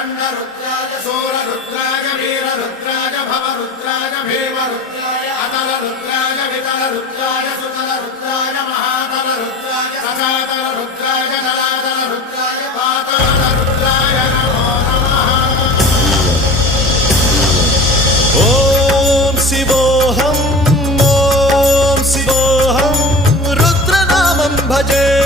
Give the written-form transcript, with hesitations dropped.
चण्डरुद्राय सूररुद्राय वीररुद्राय भवरुद्राय भीमरुद्राय अतलरुद्राय वितलरुद्राय सुतलरुद्राय महातलरुद्राय सचातलरुद्राय जलातलरुद्राय पातालरुद्राय नमो नमः। ॐ शिवोऽहं रुद्रनामं भजे।